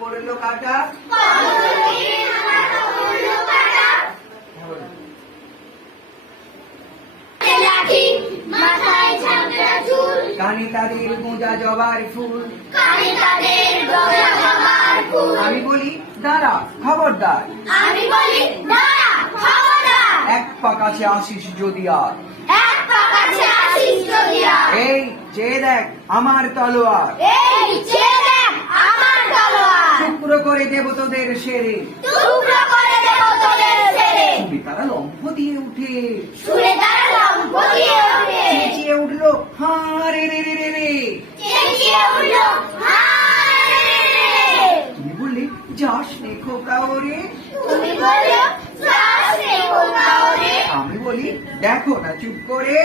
পড়লো কাটা কানে তাদের গোঁজা জবার ফুল। আমি বলি দাঁড়া খবরদার, এক পা কাছে আসিস যদি আর, এই চেয়ে দেখ আমার তলোয়ার, টুকরো করে দেব তোদের সেরে। সুরে তারা লম্ফ দিয়ে উঠে চেঁচিয়ে উঠলো হাঁ রে রে রে রে রে। তুমি বললে যাস নে খোকা ওরে, আমি বলি দেখো না চুপ করে,